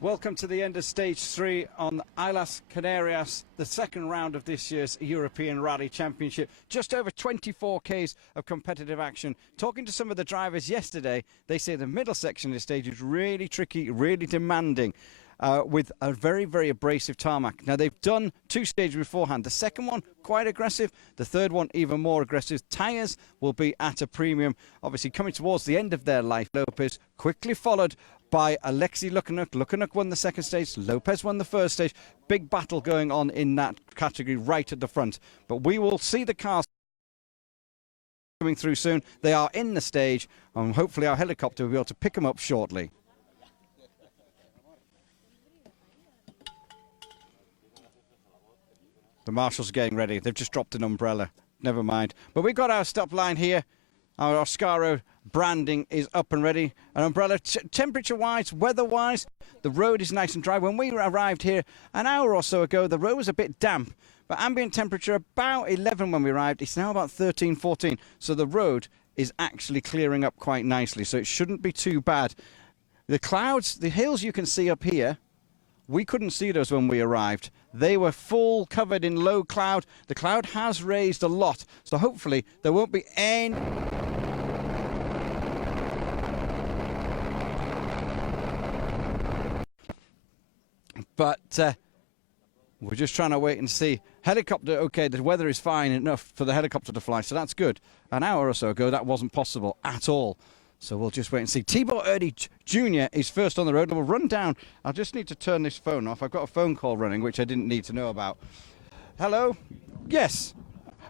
Welcome to the end of stage 3 on Islas, Canarias, the second round of this year's European Rally Championship. Just over 24 Ks of competitive action. Talking to some of the drivers yesterday, they say the middle section of the stage is really tricky, really demanding, with a very, very abrasive tarmac. Now, they've done 2 stages beforehand. The second one, quite aggressive. The third one, even more aggressive. Tyres will be at a premium. Obviously, coming towards the end of their life, Lopez quickly followed by Alexei Lukyanuk. Lukyanuk won the second stage. Lopez won the first stage. Big battle going on in that category right at the front. But we will see the cars coming through soon. They are in the stage, and hopefully our helicopter will be able to pick them up shortly. The marshals are getting ready. They've just dropped an umbrella. Never mind. But we've got our stop line here. Our Oscaro branding is up and ready. An umbrella, temperature-wise, weather-wise, the road is nice and dry. When we arrived here an hour or so ago, the road was a bit damp. But ambient temperature about 11 when we arrived. It's now about 13, 14. So the road is actually clearing up quite nicely. So it shouldn't be too bad. The clouds, the hills you can see up here, we couldn't see those when we arrived. They were full covered in low cloud. The cloud has raised a lot. So hopefully there won't be any... But we're just trying to wait and see. Helicopter, okay, the weather is fine enough for the helicopter to fly, so that's good. An hour or so ago, that wasn't possible at all. So we'll just wait and see. Tibor Erdi Jr. is first on the road. We'll run down. I just need to turn this phone off. I've got a phone call running, which I didn't need to know about. Hello? Yes.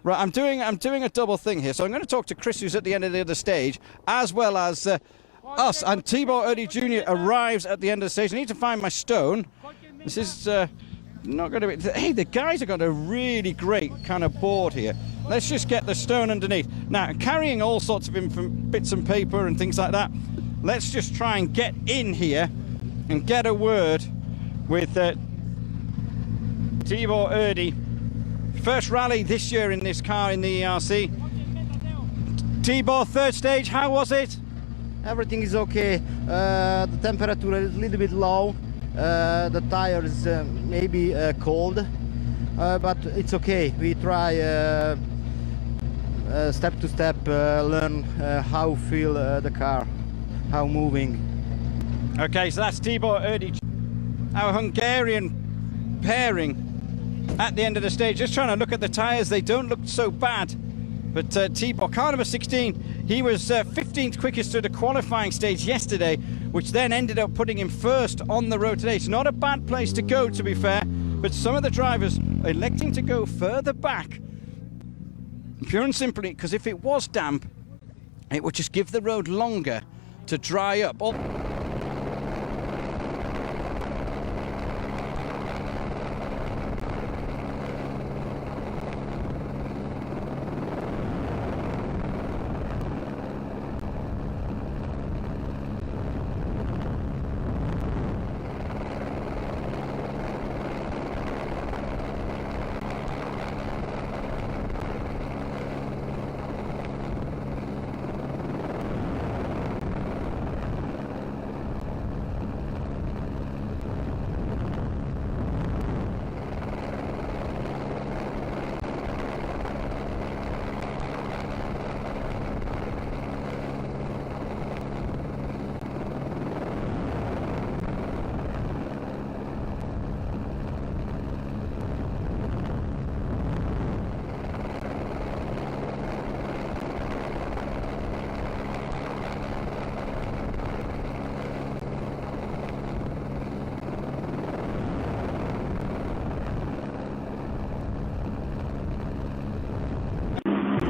Right, I'm doing a double thing here. So I'm going to talk to Chris, who's at the end of the other stage, as well as us. And Tibor Erdi Jr. arrives at the end of the stage. I need to find my stone. This is not going to be... Hey, the guys have got a really great kind of board here. Let's just get the stone underneath. Now, carrying all sorts of bits and paper and things like that, let's just try and get in here and get a word with Tibor Erdi. First rally this year in this car in the ERC. Tibor, third stage, how was it? Everything is okay. The temperature is a little bit low. The tire is maybe cold, but it's okay. We try step to step, learn how feel the car, how moving. Okay, so that's Tibor Erdi, our Hungarian pairing at the end of the stage. Just trying to look at the tires, they don't look so bad. But Tibor, car number 16, he was 15th quickest through the qualifying stage yesterday, which then ended up putting him first on the road today. It's not a bad place to go, to be fair, but some of the drivers are electing to go further back, pure and simply because if it was damp, it would just give the road longer to dry up.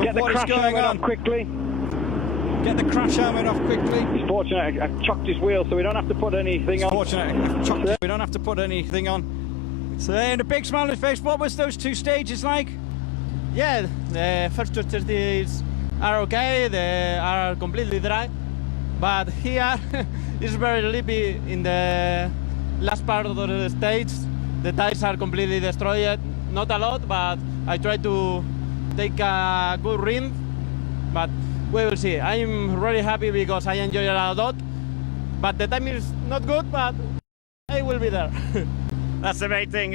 Get the crash helmet off quickly. Get the crash helmet off quickly. It's fortunate I've chucked his wheel so we don't have to put anything on. We don't have to put anything on. So, and a big smile on his face. What was those 2 stages like? Yeah, the first 2 stages are okay. They are completely dry. But here it's very lippy in the last part of the stage. The tires are completely destroyed. Not a lot, but I try to take a good rim, but we will see. I'm really happy because I enjoy it a lot, but the time is not good, but I will be there. That's the main thing.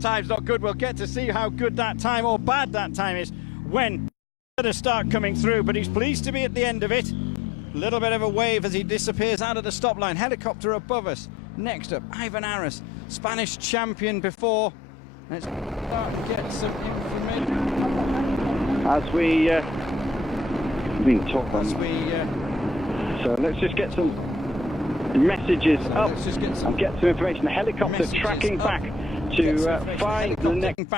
Time's not good. We'll get to see how good that time or bad that time is when the start coming through. But he's pleased to be at the end of it. A little bit of a wave as he disappears out of the stop line. Helicopter above us. Next up, Ivan Aras, Spanish champion before. Let's get some information. As we being top on. So let's just get some messages up and get some information. The helicopter tracking back to find the next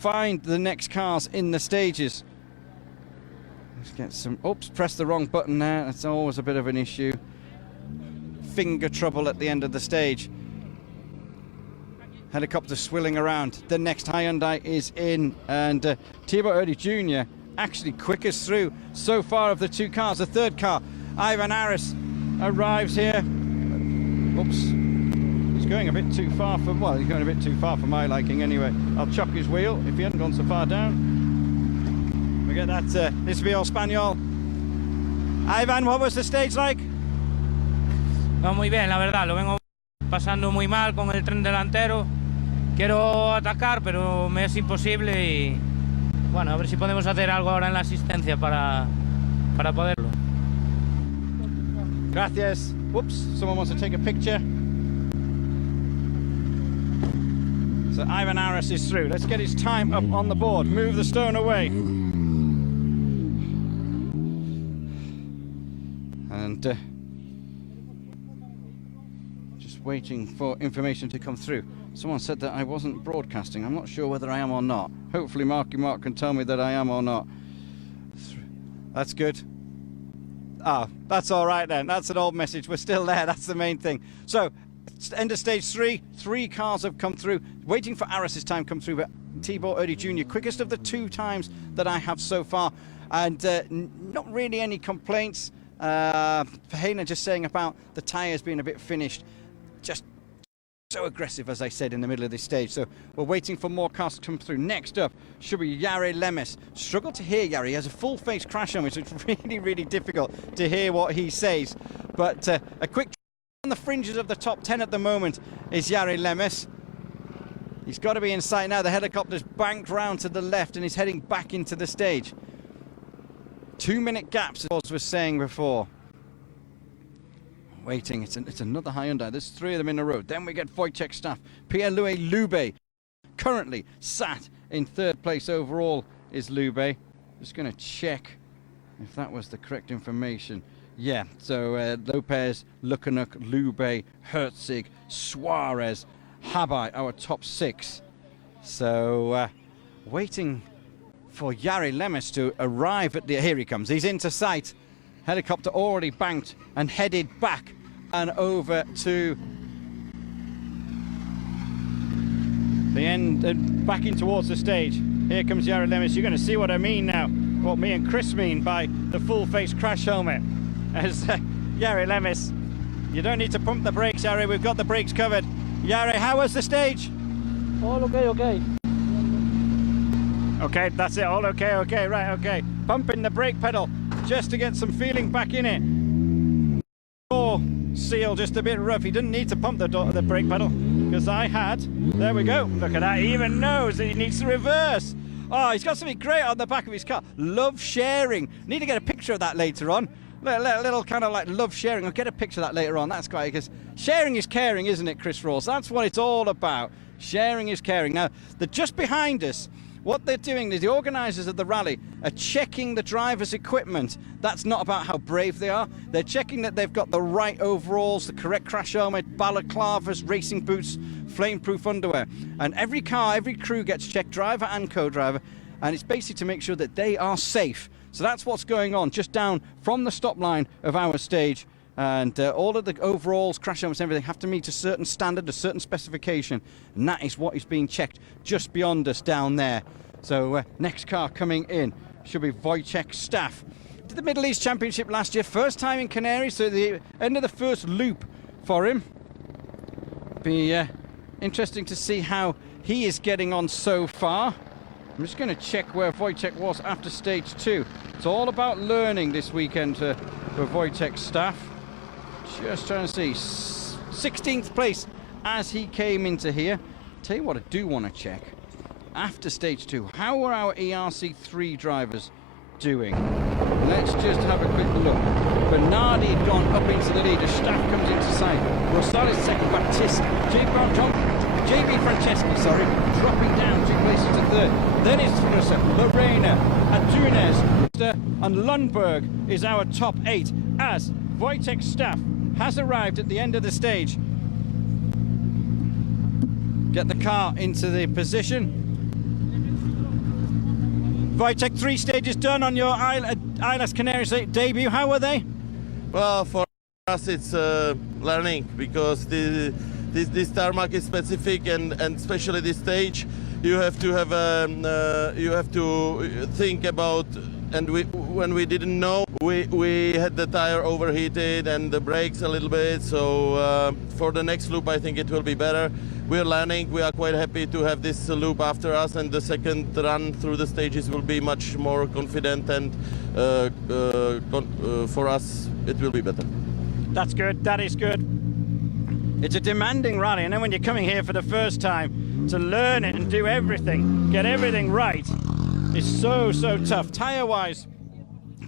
find the next cars in the stages. Let's get some. Oops, press the wrong button there. That's always a bit of an issue. Finger trouble at the end of the stage. Helicopter swilling around. The next Hyundai is in, and Thibaut Erdy Jr. actually quickest through so far of the two cars. The third car, Ivan Aras, arrives here. Oops, he's going a bit too far for, well, he's going a bit too far for my liking anyway. I'll chop his wheel if he hadn't gone so far down. We get that Isbio Spaniel. Ivan, what was the stage like? Va muy bien, la verdad, lo vengo pasando muy mal con el tren delantero. Quiero atacar, pero me es imposible y bueno, a ver si podemos hacer algo ahora en la asistencia para poderlo. Gracias. Whoops, someone wants to take a picture. So Ivan Aras is through. Let's get his time up on the board. Move the stone away. And just waiting for information to come through. Someone said that I wasn't broadcasting. I'm not sure whether I am or not. Hopefully Marky Mark can tell me that I am or not. That's good. Ah, that's all right then. That's an old message. We're still there. That's the main thing. So, end of stage 3. 3 cars have come through. Waiting for Aras's time come through, but Thibaut Erdy Jr. quickest of the 2 times that I have so far. And not really any complaints. Verheyen just saying about the tyres being a bit finished. Just so aggressive, as I said, in the middle of this stage. So we're waiting for more cars to come through. Next up should be Jari Lemes. Struggle to hear Jari. He has a full face crash on, which is really, really difficult to hear what he says. But a quick on the fringes of the top 10 at the moment is Jari Lemes. He's got to be in sight now. The helicopter's banked round to the left and he's heading back into the stage. 2-minute gaps, as I was saying before. Waiting, it's another Hyundai. There's 3 of them in a row. Then we get Wojciech Staff. Pierre-Louis Lube, currently sat in 3rd place overall, is Lube. Just going to check if that was the correct information. Yeah, so Lopez, Lukanuk, Lube, Herzig, Suarez, Habai, our top 6. So waiting for Jari Lemes to arrive at the... Here he comes. He's into sight. Helicopter already banked and headed back and over to the end and back in towards the stage. Here comes Jari Lemes. You're going to see what I mean now, what me and Chris mean by the full face crash helmet. As Jari Lemes, you don't need to pump the brakes, Jari, we've got the brakes covered. Jari, how was the stage? All okay. Okay, that's it, all okay, right, okay. Pumping the brake pedal just to get some feeling back in it. Oh, seal just a bit rough. He didn't need to pump the brake pedal because I had. There we go. Look at that. He even knows that he needs to reverse. Oh, he's got something great on the back of his car. Love sharing. Need to get a picture of that later on. Little kind of like love sharing. I'll get a picture of that later on. That's great because sharing is caring, isn't it, Chris Rawls? That's what it's all about. Sharing is caring. Now, they're just behind us. What they're doing is the organisers of the rally are checking the driver's equipment. That's not about how brave they are. They're checking that they've got the right overalls, the correct crash helmet, balaclavas, racing boots, flame-proof underwear. And every car, every crew gets checked, driver and co-driver, and it's basically to make sure that they are safe. So that's what's going on just down from the stop line of our stage. And all of the overalls, crash helmets, everything have to meet a certain standard, a certain specification. And that is what is being checked just beyond us down there. So next car coming in should be Wojciech Staff. Did the Middle East Championship last year, first time in Canarias, so the end of the first loop for him. Be interesting to see how he is getting on so far. I'm just going to check where Wojciech was after stage 2. It's all about learning this weekend for Wojciech Staff. Just trying to see. 16th place as he came into here. Tell you what I do want to check. After stage 2, how are our ERC3 drivers doing? Let's just have a quick look. Bernardi had gone up into the lead as Staff comes into sight. Rosales second, Baptiste, JB Franceschi, dropping down 2 places to third. Then it's Lorena, Antunes, and Lundberg is our top 8 as Wojtek Staff has arrived at the end of the stage. Get the car into the position. Wojtek, 3 stages done on your Islas Canarias debut. How were they? Well, for us it's learning, because this tarmac is specific, and especially this stage, you have to have you have to think about. And when we didn't know, we had the tire overheated and the brakes a little bit. So for the next loop, I think it will be better. We're learning. We are quite happy to have this loop after us, and the second run through the stages will be much more confident, and for us it will be better. That's good. That is good. It's a demanding rally, and then when you're coming here for the first time to learn it and do everything, get everything right, is so tough. Tire-wise,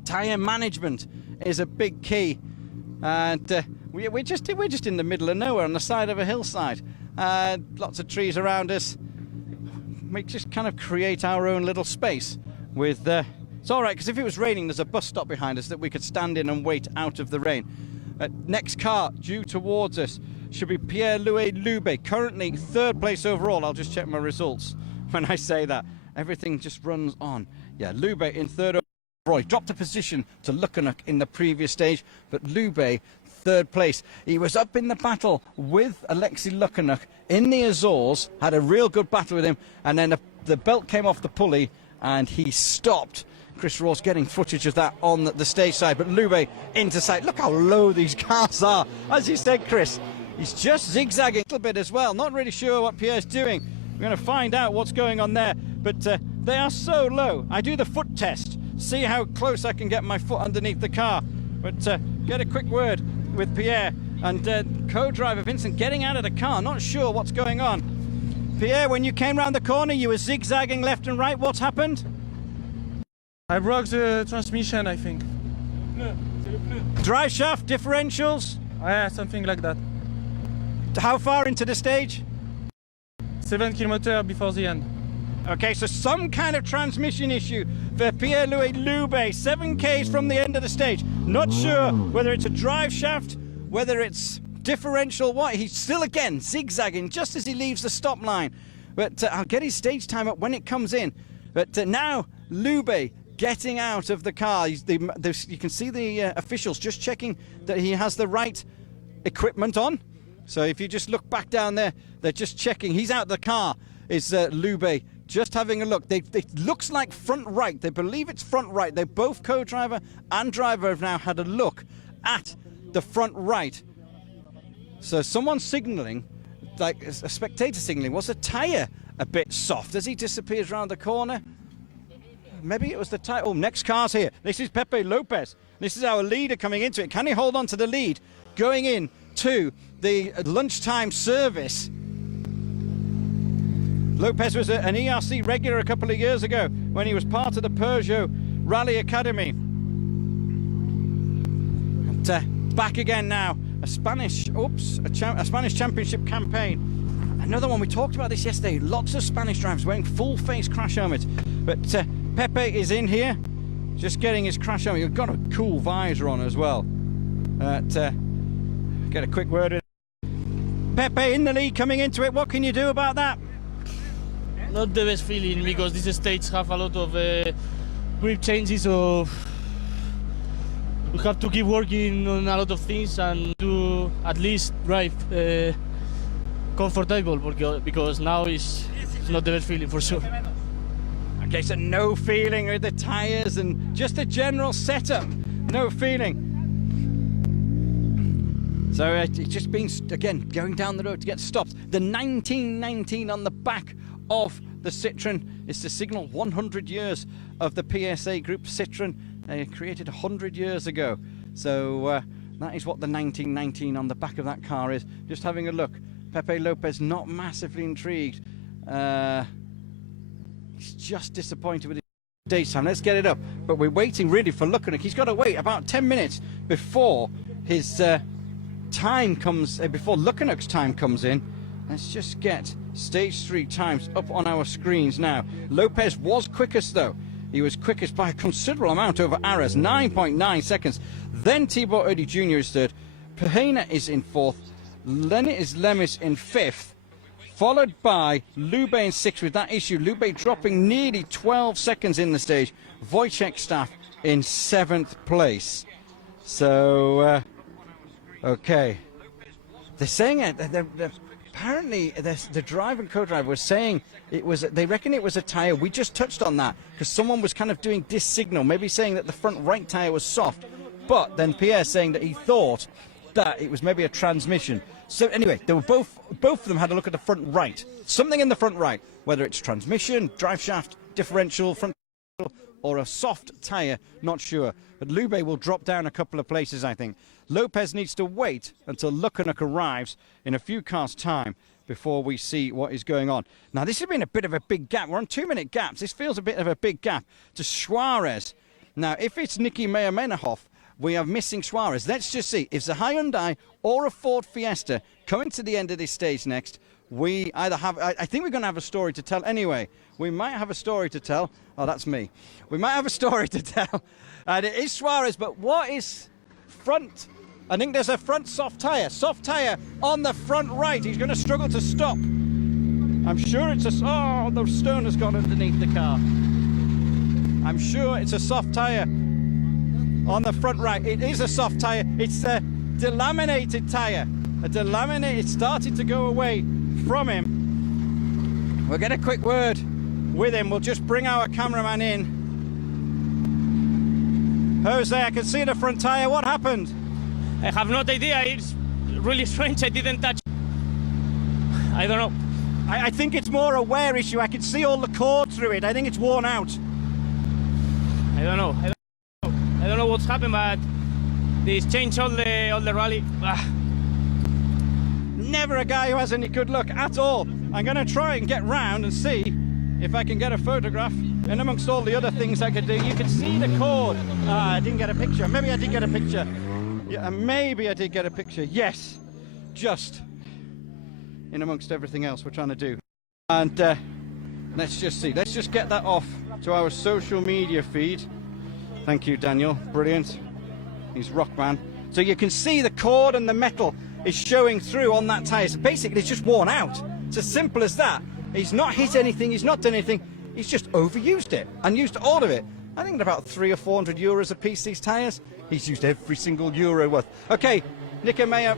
tire management is a big key, and we're just in the middle of nowhere on the side of a hillside. Lots of trees around us. We just kind of create our own little space with it's all right, because if it was raining, there's a bus stop behind us that we could stand in and wait out of the rain. Next car due towards us should be Pierre-Louis Loubet, currently 3rd place overall. I'll just check my results when I say that. Everything just runs on. Yeah, Loubet in 3rd overall. He dropped a position to Lukanuk in the previous stage, but Loubet 3rd place. He was up in the battle with Alexei Lukanuk in the Azores, had a real good battle with him, and then the belt came off the pulley and he stopped. Chris Ross getting footage of that on the stage side, but Loubet into sight. Look how low these cars are. As you said, Chris, he's just zigzagging a little bit as well. Not really sure what Pierre's doing. We're going to find out what's going on there, but they are so low. I do the foot test, see how close I can get my foot underneath the car, but get a quick word with Pierre and co-driver Vincent getting out of the car, not sure what's going on. Pierre, when you came round the corner, you were zigzagging left and right. What's happened? I broke the transmission, I think. Drive shaft, differentials? Yeah, something like that. How far into the stage? 7 kilometers before the end. Okay, so some kind of transmission issue for Pierre-Louis Loubet, 7 Ks from the end of the stage. Not sure whether it's a drive shaft, whether it's differential, what. He's still again zigzagging just as he leaves the stop line. But I'll get his stage time up when it comes in. But now Loubet getting out of the car. You can see the officials just checking that he has the right equipment on. So if you just look back down there, they're just checking. He's out of the car, is Loubet. Just having a look. It looks like front right. They believe it's front right. They both co-driver and driver have now had a look at the front right. So someone's signalling, like a spectator signaling. Was the tyre a bit soft as he disappears around the corner? Maybe it was the tyre. Oh, next car's here. This is Pepe Lopez. This is our leader coming into it. Can he hold on to the lead going in to the lunchtime service? Lopez was an ERC regular a couple of years ago when he was part of the Peugeot Rally Academy. And back again now, a Spanish championship campaign. Another one, we talked about this yesterday, lots of Spanish drivers wearing full face crash helmets. But Pepe is in here, just getting his crash helmet. You've got a cool visor on as well. Get a quick word with Pepe in the lead coming into it. What can you do about that? Not the best feeling, because these states have a lot of grip changes, so we have to keep working on a lot of things and to at least drive comfortable, because now it's not the best feeling for sure. Okay, so no feeling with the tyres and just a general setup, no feeling. So it's just been, again, going down the road to get stopped. The 1919 on the back of the Citroen is to signal 100 years of the PSA Group. Citroen created 100 years ago. So that is what the 1919 on the back of that car is. Just having a look. Pepe Lopez not massively intrigued. He's just disappointed with his stage time. Let's get it up. But we're waiting really for Lukanek. He's got to wait about 10 minutes before his time comes, before Lukanek's time comes in. Let's just get stage 3 times up on our screens now. Lopez was quickest though. He was quickest by a considerable amount over Aras, 9.9 seconds. Then Tibor Erdi Jr. is third. Pehena is in fourth. Lenis Lemis in fifth. Followed by Lube in sixth with that issue. Lube dropping nearly 12 seconds in the stage. Wojciech Staff in seventh place. So, okay. They're saying it. Apparently, the driver and co-driver was saying it was. They reckon it was a tyre. We just touched on that because someone was kind of doing this signal, maybe saying that the front right tyre was soft. But then Pierre saying that he thought that it was maybe a transmission. So anyway, they were both of them had a look at the front right. Something in the front right, whether it's transmission, drive shaft, differential, front, or a soft tyre, not sure. But Lube will drop down a couple of places, I think. Lopez needs to wait until Lukanek arrives in a few cars' time before we see what is going on. Now, this has been a bit of a big gap. We're on 2-minute gaps. This feels a bit of a big gap to Suarez. Now, if it's Nicky Meyer-Menhoff, we are missing Suarez. Let's just see. If it's a Hyundai or a Ford Fiesta coming to the end of this stage next, we either have... I think we're going to have a story to tell anyway. We might have a story to tell. Oh, that's me. We might have a story to tell. And it is Suarez, but what is front... I think there's a front soft tyre on the front right. He's going to struggle to stop. I'm sure it's a... Oh, the stone has gone underneath the car. I'm sure it's a soft tyre on the front right. It is a soft tyre. It's a delaminated tyre. It started to go away from him. We'll get a quick word with him. We'll just bring our cameraman in. Jose, I can see the front tyre. What happened? I have no idea. It's really strange. I didn't touch. I don't know. I think it's more a wear issue. I can see all the cord through it. I think it's worn out. I don't know. I don't know what's happened, but this changed all the rally. Never a guy who has any good luck at all. I'm going to try and get round and see if I can get a photograph. And amongst all the other things I could do, you can see the cord. I didn't get a picture. Maybe I did get a picture. Yeah, maybe I did get a picture. Yes, just in amongst everything else we're trying to do. And let's just see. Let's just get that off to our social media feed. Thank you, Daniel. Brilliant. He's rock man. So you can see the cord and the metal is showing through on that tyre. So basically, it's just worn out. It's as simple as that. He's not hit anything. He's not done anything. He's just overused it and used all of it. I think about 300 or 400 euros a piece, these tyres. He's used every single euro worth. Okay, Nicky Meyer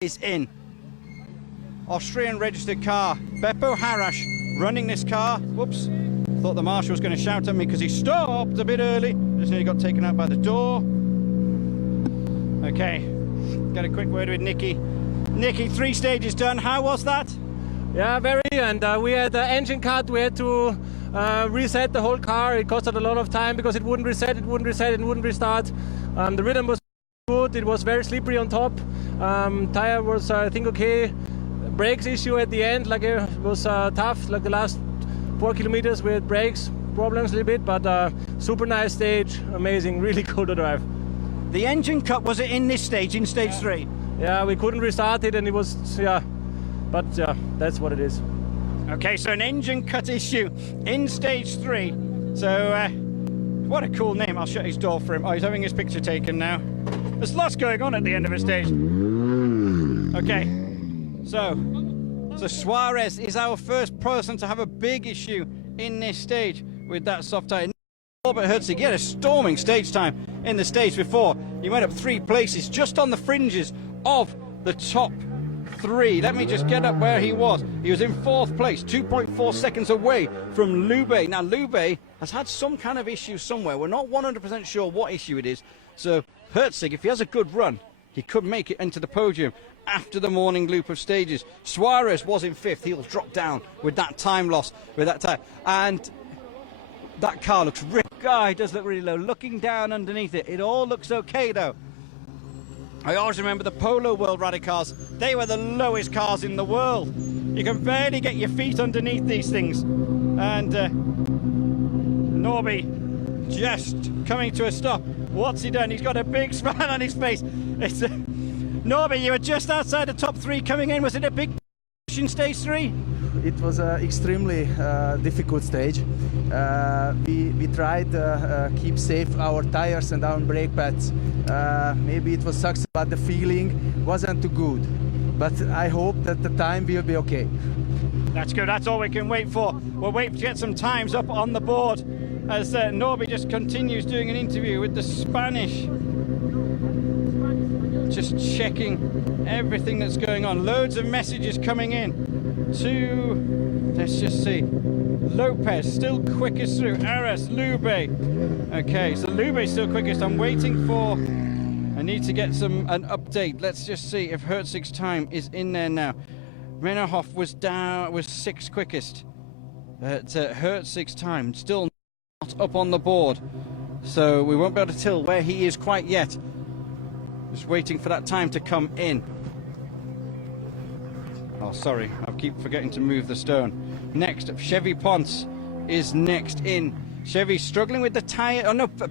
is in. Austrian registered car. Beppo Harash running this car. Whoops. Thought the marshal was going to shout at me because he stopped a bit early. Just nearly got taken out by the door. Okay, got a quick word with Nicky. Nicky, 3 stages done. How was that? Yeah, very. And we had the engine cut. We had to reset the whole car. It costed a lot of time because it wouldn't reset, it wouldn't restart. The rhythm was good. It was very slippery on top. Tire was, I think, okay. Brakes issue at the end, like it was tough. Like the last 4 kilometers with brakes problems a little bit, but super nice stage, amazing, really cool to drive. The engine cut, was it in this stage, in stage 3? Yeah, we couldn't restart it, and it was, yeah, but that's what it is. Okay, so an engine cut issue in stage 3. So, what a cool name. I'll shut his door for him. Oh, he's having his picture taken now. There's lots going on at the end of a stage. Okay, so Suarez is our first person to have a big issue in this stage with that soft tyre. Robert Herzig, he had a storming stage time in the stage before. He went up 3 places just on the fringes of the top 3. Let me just get up where he was. He was in 4th place, 2.4 seconds away from Lube. Now, Lube has had some kind of issue somewhere. We're not 100% sure what issue it is. So, Herzig, if he has a good run, he could make it into the podium after the morning loop of stages. Suarez was in 5th. He'll drop down with that time loss, with that time. And that car looks really... Oh, it does look really low. Looking down underneath it, it all looks okay, though. I always remember the Polo World Rally cars. They were the lowest cars in the world. You can barely get your feet underneath these things. And Norby just coming to a stop. What's he done? He's got a big smile on his face. It's Norby, you were just outside the top 3 coming in. Was it a big in stage 3? It was an extremely difficult stage. We tried to keep safe our tires and our brake pads. Maybe it was success, but the feeling wasn't too good. But I hope that the time will be okay. That's good. That's all we can wait for. We'll wait to get some times up on the board as Norby just continues doing an interview with the Spanish. Just checking everything that's going on. Loads of messages coming in to, let's just see, Lopez still quickest through, Aras, Lube. Okay, so Lube's still quickest. I'm waiting for, I need to get an update. Let's just see if Herzig's time is in there now. Menahoff was 6th quickest. Herzig's time still not up on the board, so we won't be able to tell where he is quite yet. Just waiting for that time to come in. Oh, sorry, I keep forgetting to move the stone. Next, Chevy Ponce is next in. Chevy struggling with the tire,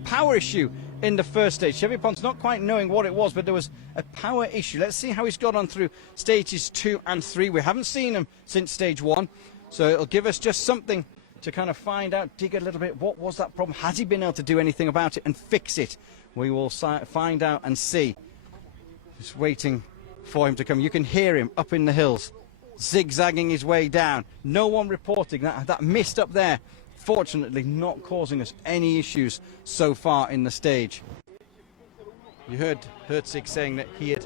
power issue in the first stage. Chevy Ponce not quite knowing what it was, but there was a power issue. Let's see how he's got on through stages 2 and 3. We haven't seen him since stage 1, so it'll give us just something to kind of find out, dig a little bit. What was that problem? Has he been able to do anything about it and fix it? We will find out and see. Just waiting for him to come. You can hear him up in the hills, zigzagging his way down. No one reporting that mist up there. Fortunately, not causing us any issues so far in the stage. You heard Herzig saying that he had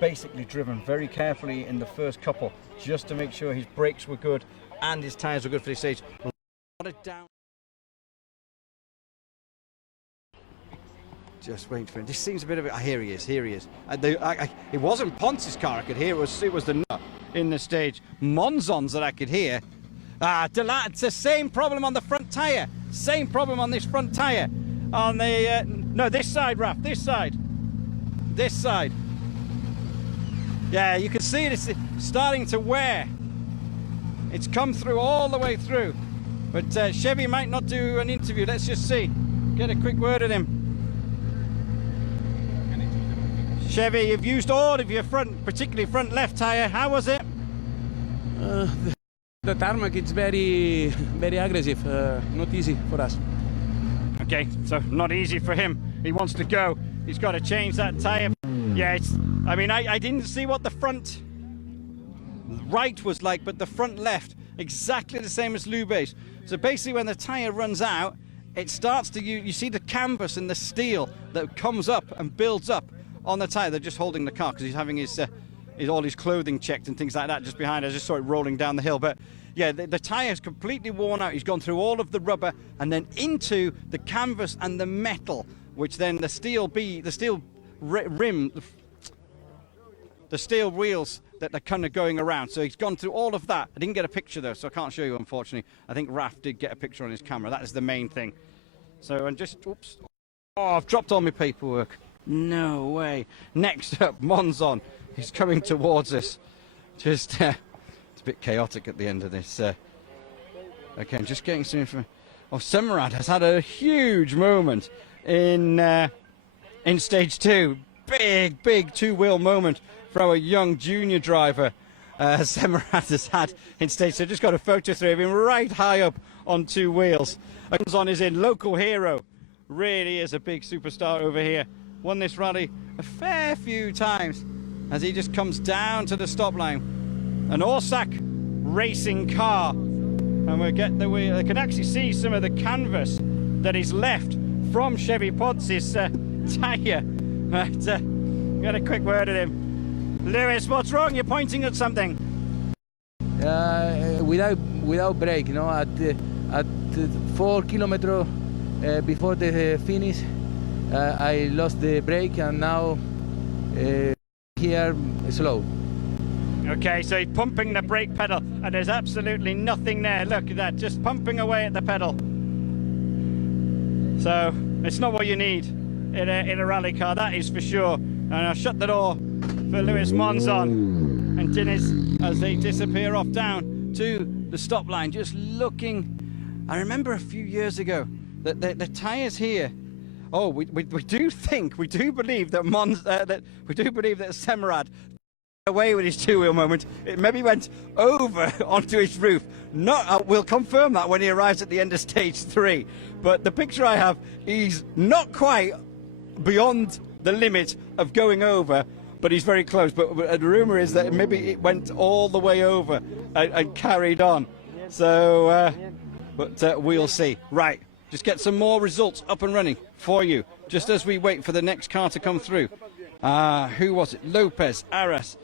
basically driven very carefully in the first couple just to make sure his brakes were good and his tyres were good for the stage. Got it down. Just waiting for him. This seems a bit of a... here he is. It wasn't Ponce's car I could hear. It was the nut in the stage. Monzon's that I could hear. It's the same problem on the front tyre. Same problem on this front tyre. On the... no, this side, Raf. This side. This side. Yeah, you can see it's starting to wear. It's come through all the way through. But Chevy might not do an interview. Let's just see. Get a quick word at him. Chevy, you've used all of your front, particularly front left tyre. How was it? The tarmac is very aggressive, not easy for us. Okay, so not easy for him. He wants to go. He's got to change that tyre. Yeah, I didn't see what the front right was like, but the front left, exactly the same as Lube's. So basically when the tyre runs out, it starts to, you see the canvas and the steel that comes up and builds up on the tyre. They're just holding the car because he's having all his clothing checked and things like that just behind. I just saw it rolling down the hill. But yeah, the tyre is completely worn out. He's gone through all of the rubber and then into the canvas and the metal, which then the steel rim, the steel wheels that are kind of going around. So he's gone through all of that. I didn't get a picture though, so I can't show you, unfortunately. I think Raf did get a picture on his camera. That is the main thing. So, and just, oops. Oh, I've dropped all my paperwork. No way. Next up, Monzon. He's coming towards us. Just, it's a bit chaotic at the end of this. Okay, just getting some information. Oh, Semerad has had a huge moment in stage 2. Big two-wheel moment for our young junior driver. Semerad has had in stage 2. Just got a photo through of him right high up on 2 wheels. Monzon is in, local hero. Really is a big superstar over here. Won this rally a fair few times as he just comes down to the stop line. An Orsak racing car, and we can actually see some of the canvas that is left from Chevy Ponce's tyre. But got a quick word at him. Lewis, what's wrong? You're pointing at something. Without brake, at 4 kilometers before the finish, I lost the brake and now here slow. Okay, so he's pumping the brake pedal and there's absolutely nothing there. Look at that, just pumping away at the pedal. So it's not what you need in a rally car, that is for sure. And I'll shut the door for Lewis Monzon and Diniz as they disappear off down to the stop line, just looking. I remember a few years ago that the tyres here. Oh, we do believe that Semerad away with his two-wheel moment. It maybe went over onto his roof. We'll confirm that when he arrives at the end of stage 3. But the picture I have, he's not quite beyond the limit of going over, but he's very close. But the rumour is that maybe it went all the way over and carried on. So, but we'll see. Right, just get some more results up and running for you, just as we wait for the next car to come through. Who was it? Lopez, Aras.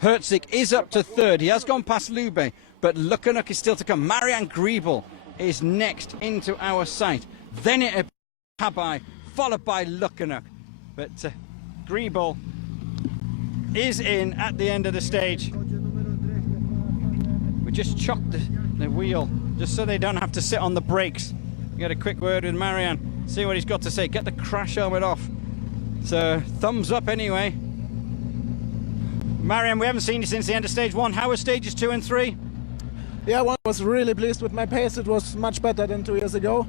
Herzig is up to 3rd. He has gone past Lube, but Lukanuk is still to come. Marian Griebel is next into our sight. Then it Habai, followed by Lukanuk. But Griebel is in at the end of the stage. We just chopped the wheel just so they don't have to sit on the brakes. We got a quick word with Marian, see what he's got to say. Get the crash helmet off. So thumbs up anyway. Marian, we haven't seen you since the end of stage 1. How were stages 2 and 3? Yeah, one was really pleased with my pace. It was much better than 2 years ago.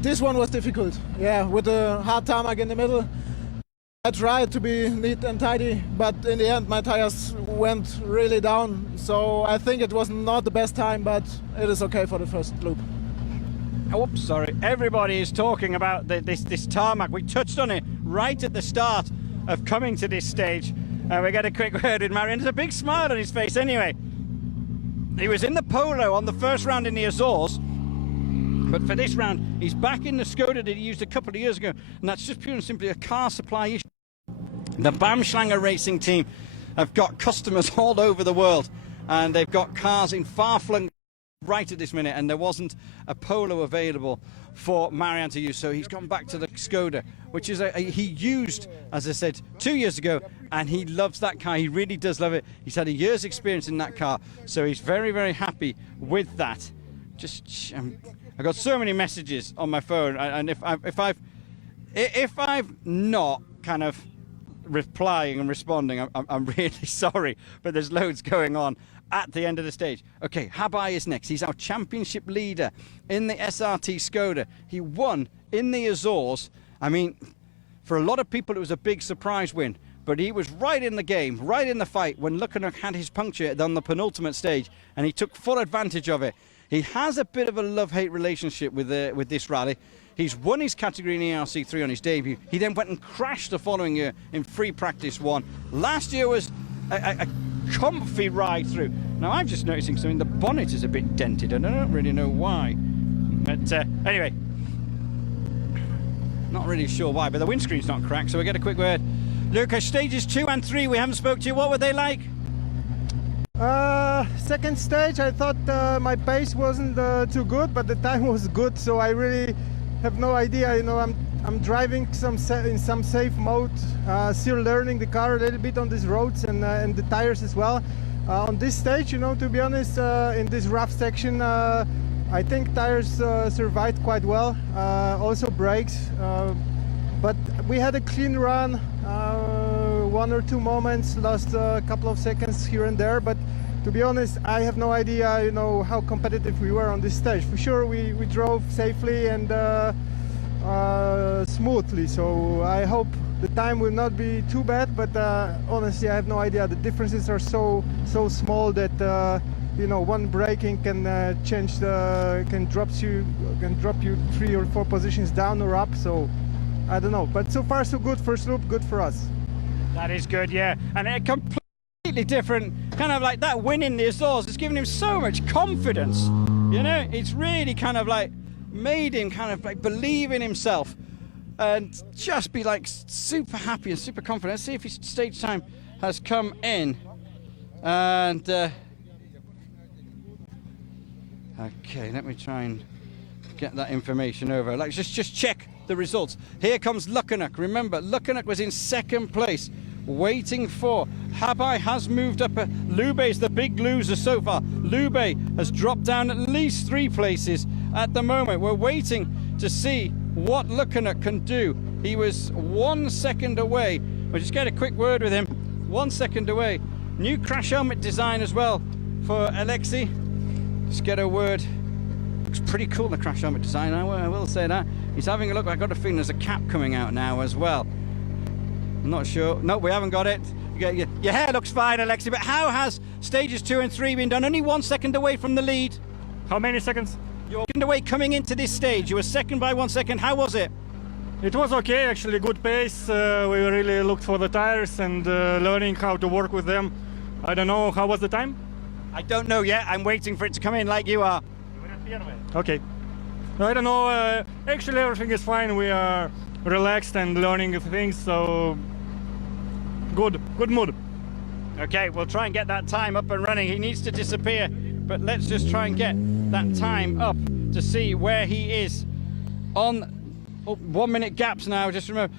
This one was difficult. Yeah, with a hard tarmac in the middle. I tried to be neat and tidy, but in the end my tires went really down. So I think it was not the best time, but it is okay for the first loop. Oops, sorry. Everybody is talking about this tarmac. We touched on it right at the start of coming to this stage. We get a quick word with Marian. There's a big smile on his face anyway. He was in the Polo on the first round in the Azores, but for this round, he's back in the Skoda that he used a couple of years ago, and that's just pure and simply a car supply issue. The Bamschlanger Racing team have got customers all over the world, and they've got cars in far-flung right at this minute, and there wasn't a Polo available for Marian to use, so he's gone back to the Skoda, which is he used, as I said, 2 years ago, and he loves that car. He really does love it. He's had a year's experience in that car, so he's very, very happy with that. Just I got so many messages on my phone, and if I've not kind of replying and responding, I'm really sorry, but there's loads going on at the end of the stage. Okay, Habai is next. He's our championship leader in the SRT Skoda. He won in the Azores. I mean, for a lot of people, it was a big surprise win, but he was right in the game, right in the fight when Lukanuk had his puncture on the penultimate stage, and he took full advantage of it. He has a bit of a love-hate relationship with this rally. He's won his category in ERC3 on his debut. He then went and crashed the following year in free practice 1. Last year was a comfy ride through. Now I'm just noticing something. The bonnet is a bit dented, and I don't really know why. But anyway, not really sure why, but the windscreen's not cracked, so we get a quick word. Lucas, stages 2 and 3, we haven't spoke to you. What were they like? Second stage, I thought my pace wasn't too good, but the time was good, so I really have no idea. You know, I'm driving in some safe mode, still learning the car a little bit on these roads and the tires as well. On this stage, you know, to be honest, in this rough section, I think tires survived quite well. Also brakes, but we had a clean run. 1 or 2 moments, lost a couple of seconds here and there, but to be honest, I have no idea, you know, how competitive we were on this stage. For sure, we drove safely and smoothly, so I hope the time will not be too bad, but honestly, I have no idea. The differences are so small that you know, one braking can can drop you 3 or 4 positions down or up. So I don't know, but so far so good. First loop, good for us. That is good, yeah, and a completely different kind of like that win in the Azores has given him so much confidence. You know, it's really kind of like made him kind of like believe in himself and just be like super happy and super confident. Let's see if his stage time has come in. And okay, let me try and get that information over. Let's just check the results. Here comes Lukanuk. Remember, Lukanuk was in second place, waiting for Habai. Has moved up. Lube is the big loser so far. Lube has dropped down at least 3 places at the moment. We're waiting to see what Lukanuk can do. He was 1 second away We'll just get a quick word with him. 1 second away. New crash helmet design as well for Alexei. Just get a word. Looks pretty cool, the crash helmet design, I will say that. He's having a look. I've got a feeling there's a cap coming out now as well. I'm not sure. No, we haven't got it. Your hair looks fine, Alexei, but how has stages 2 and 3 been done? Only 1 second away from the lead. How many seconds? You're second away coming into this stage. You were second by 1 second. How was it? It was okay, actually, good pace. We really looked for the tires and learning how to work with them. I don't know, how was the time? I don't know yet. I'm waiting for it to come in like you are. Okay. I don't know, actually everything is fine. We are relaxed and learning things, so good mood. Okay, we'll try and get that time up and running. He needs to disappear, but let's just try and get that time up to see where he is on 1 minute gaps now. Just remember,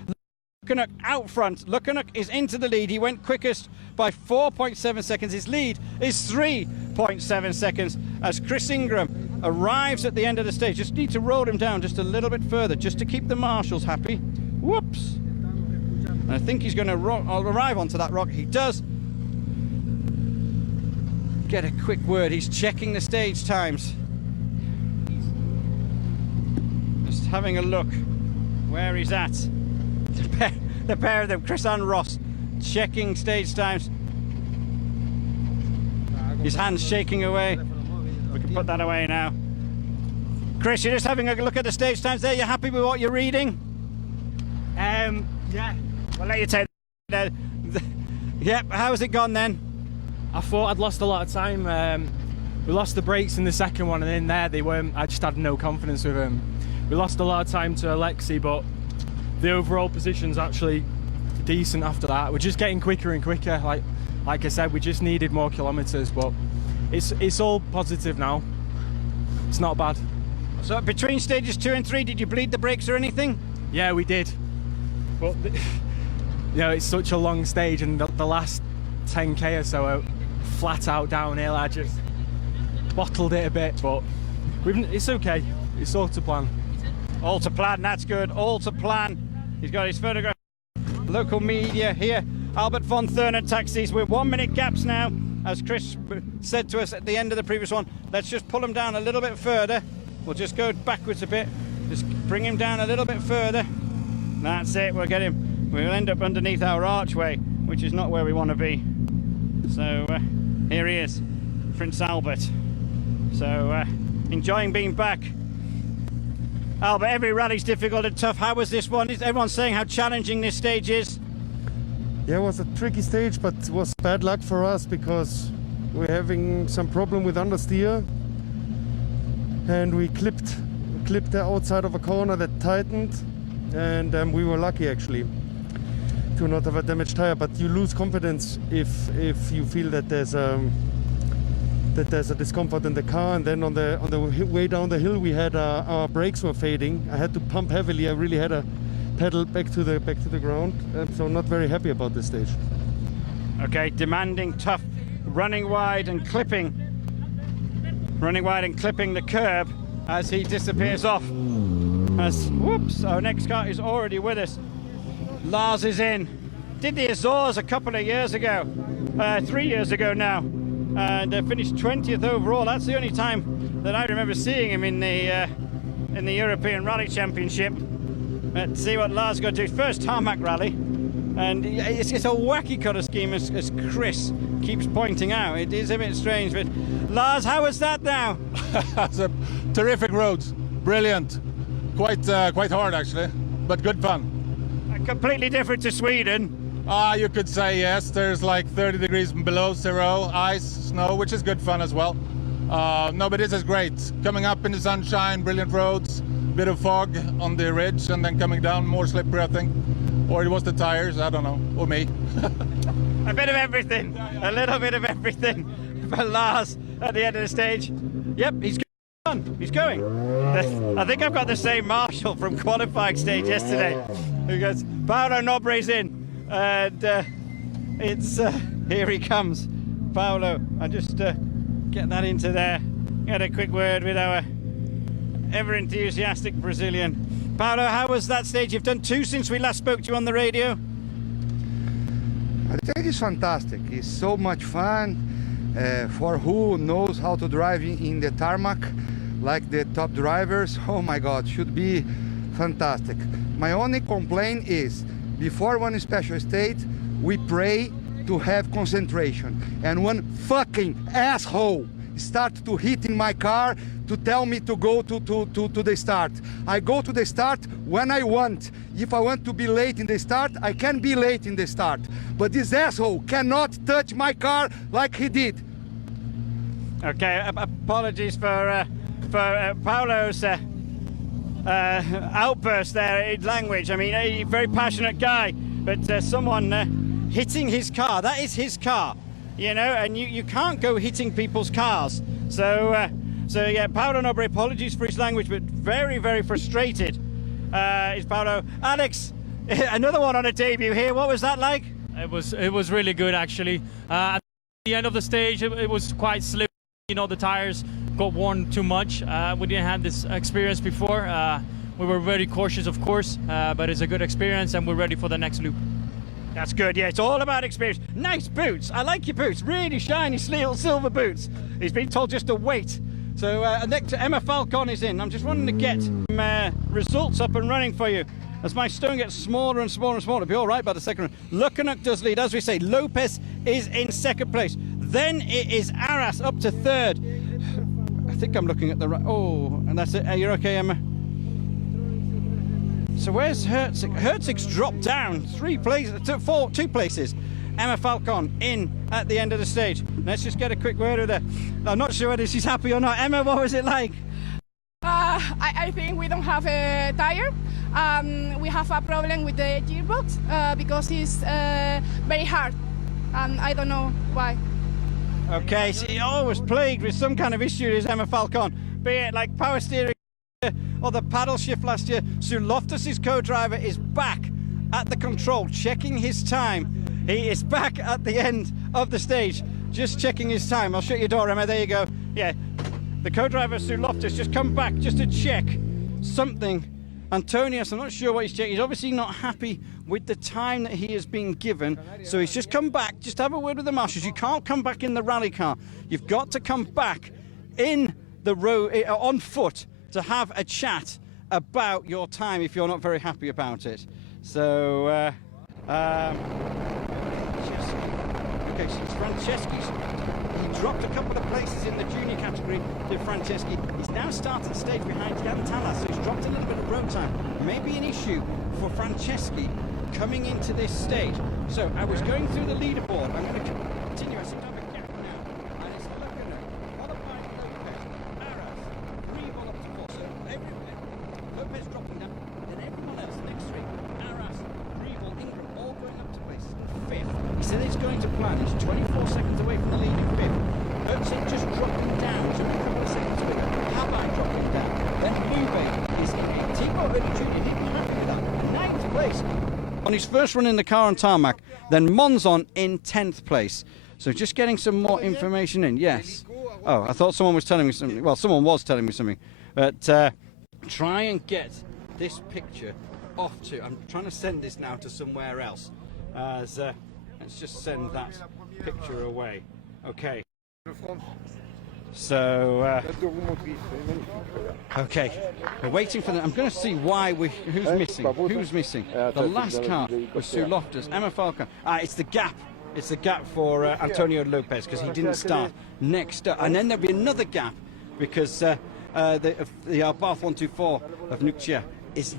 Lukanook out front. Lukanook is into the lead. He went quickest by 4.7 seconds. His lead is 3.7 seconds as Chris Ingram arrives at the end of the stage. Just need to roll him down just a little bit further just to keep the marshals happy. Whoops. I think he's going to arrive onto that rock. He does. Get a quick word. He's checking the stage times. Just having a look where he's at. The pair of them, Chris and Ross, checking stage times. His hands shaking away. We can put that away now. Chris, you're just having a look at the stage times there. You're happy with what you're reading? Yeah. We'll let you take that. Yep, how's it gone then? I thought I'd lost a lot of time. We lost the brakes in the second one, and in there they weren't. I just had no confidence with them. We lost a lot of time to Alexei, but the overall position's actually decent after that. We're just getting quicker and quicker. Like I said, we just needed more kilometers, but it's all positive now. It's not bad. So between stages 2 and 3, did you bleed the brakes or anything? Yeah, we did. But you know, it's such a long stage, and the last 10k or so are flat out downhill. I just bottled it a bit, but it's okay. It's all to plan. All to plan, that's good. All to plan. He's got his photograph. Local media here. Albert von Thurner taxis. We're 1 minute gaps now. As Chris said to us at the end of the previous one, let's just pull him down a little bit further. We'll just go backwards a bit. Just bring him down a little bit further. That's it. We'll get him. We'll end up underneath our archway, which is not where we want to be. So here he is, Prince Albert. So enjoying being back. Albert, every rally's difficult and tough. How was this one? Is everyone saying how challenging this stage is? Yeah, it was a tricky stage, but it was bad luck for us because we're having some problem with understeer, and we clipped the outside of a corner that tightened, and we were lucky actually to not have a damaged tire. But you lose confidence if you feel that there's a discomfort in the car, and then on the way down the hill we had our brakes were fading. I had to pump heavily. I really had to pedal back to the ground, so not very happy about this stage. Okay, demanding, tough, running wide and clipping the curb as he disappears off. As whoops, our next car is already with us. Lars is in. Did the Azores a couple of years ago, 3 years ago now, and finished 20th overall. That's the only time that I remember seeing him in the European Rally Championship. Let's see what Lars got to do. First tarmac rally, and it's a wacky colour scheme as Chris keeps pointing out. It is a bit strange, but Lars, how was that now? It's a terrific road, brilliant, quite hard actually, but good fun. Completely different to Sweden. You could say yes. There's like 30 degrees below zero, ice, snow, which is good fun as well. No, but this is great. Coming up in the sunshine, brilliant roads, bit of fog on the ridge, and then coming down more slippery, I think. Or it was the tires, I don't know, or me. A bit of everything, a little bit of everything for Lars at the end of the stage. Yep, he's going. He's going. I think I've got the same marshal from qualifying stage yesterday, who goes, Paolo Nobre's in. And it's here he comes, Paolo. I just get that into there. Get a quick word with our ever enthusiastic Brazilian. Paolo, how was that stage? You've done 2 since we last spoke to you on the radio. I think it's fantastic. It's so much fun for who knows how to drive in the tarmac, like the top drivers. Oh my God, should be fantastic. My only complaint is, before one special state, we pray to have concentration. And one fucking asshole start to hit in my car to tell me to go to the start. I go to the start when I want. If I want to be late in the start, I can be late in the start. But this asshole cannot touch my car like he did. Okay, apologies for Paolo's outburst there in language. I mean, a very passionate guy, but someone hitting his car. That is his car, you know, and you can't go hitting people's cars. So yeah, Paolo Nobre, apologies for his language, but very, very frustrated is Paolo. Alex, another one on a debut here. What was that like? It was really good, actually. At the end of the stage, it was quite slippery. You know, the tires got worn too much. We didn't have this experience before. We were very cautious, of course, but it's a good experience, and we're ready for the next loop. That's good, yeah, it's all about experience. Nice boots, I like your boots, really shiny silver boots. He's been told just to wait. So next, Emma Falcon is in. I'm just wanting to get some results up and running for you. As my stone gets smaller and smaller and smaller, it'll be all right by the second round. Lukanuk does lead, as we say. Lopez is in second place. Then it is Arras up to third. I think I'm looking at the right. Oh, and that's it. You're okay, Emma? So where's Herzig? Herzig's dropped down 2 places. Emma Falcon in at the end of the stage. Let's just get a quick word with her. I'm not sure whether she's happy or not. Emma, what was it like? I think we don't have a tire. We have a problem with the gearbox because it's very hard, and I don't know why. Okay, so he always plagued with some kind of issue, is Emma Falcon, be it like power steering or the paddle shift last year. Sue Loftus's co-driver is back at the control, checking his time. He is back at the end of the stage, just checking his time. I'll shut your door, Emma, there you go. Yeah, the co-driver, Sue Loftus, just come back just to check something. Antonius, I'm not sure what he's checking. He's obviously not happy with the time that he has been given, so he's just come back. Just have a word with the marshals. You can't come back in the rally car. You've got to come back in the road on foot to have a chat about your time if you're not very happy about it. So, okay, so it's Franceschi's. He dropped a couple of places in the junior category to Franceschi. He's now starting the stage behind Jan Talas, so he's dropped a little bit of road time. Maybe an issue for Franceschi coming into this stage. So I was going through the leaderboard. I'm going to continue. I seem to have a gap now. And it's Lukanuk, followed by Lopez, Arras, Reval up to 4. So Lopez dropping down. Then everyone else, the next 3, Arras, Reval, Ingram, all going up to place in 5th. He said he's going to plan. He's 24 seconds away from the lead in 5th. Herzig just dropping down, so a couple of seconds away. Habai dropping down. Then Lube is in 8th. Timo Early Jr. didn't happy with that. 9th place. On his first run in the car on tarmac, then Monzon in 10th place. So just getting some more information in. Yes. Oh, I thought someone was telling me something. Well, someone was telling me something. But try and get this picture off to. I'm trying to send this now to somewhere else. Let's just send that picture away. Okay. So, okay, we're waiting for them. I'm going to see why who's missing. Who's missing? The last car was Sue Loftus, Emma Falcon. it's the gap. It's the gap for Antonio Lopez because he didn't start next up. And then there'll be another gap because the Abarth 124 of Nukcia is.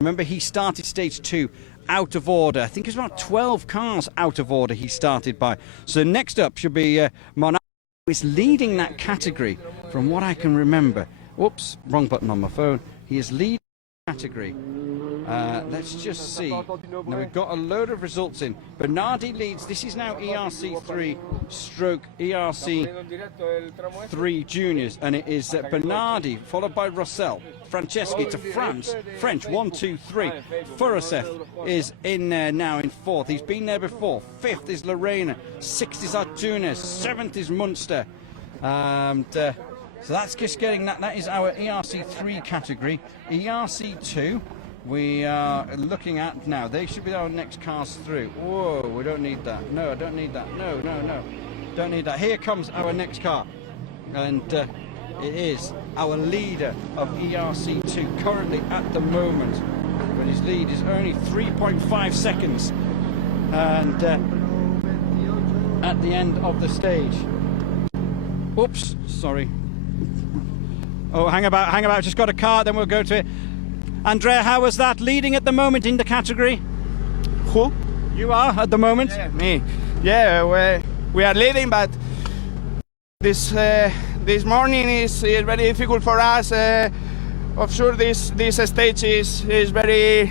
Remember, he started stage 2 out of order. I think it's about 12 cars out of order he started by. So next up should be Monaco. Is leading that category from what I can remember. Whoops, wrong button on my phone. He is leading the category. Let's just see. Now we've got a load of results in. Bernardi leads. This is now ERC3 stroke ERC3 juniors, and it is Bernardi followed by Rossell. Franceschi to France. French 1, 2, 3. Furuseth is in there now in 4th. He's been there before. 5th is Lorena. 6th is Artunes. 7th is Munster. So that's just getting that. That is our ERC3 category. ERC2 we are looking at now. They should be our next cars through. Whoa, we don't need that. No, I don't need that. No, no, no. Don't need that. Here comes our next car. And it is our leader of ERC2 currently at the moment. But his lead is only 3.5 seconds. And at the end of the stage. Oops, sorry. Oh, hang about, just got a car, then we'll go to it. Andrea, how was that leading at the moment in the category? Who? You are at the moment? Yeah, me. Yeah, we are leading, but this morning is very difficult for us. Of sure, this stage is very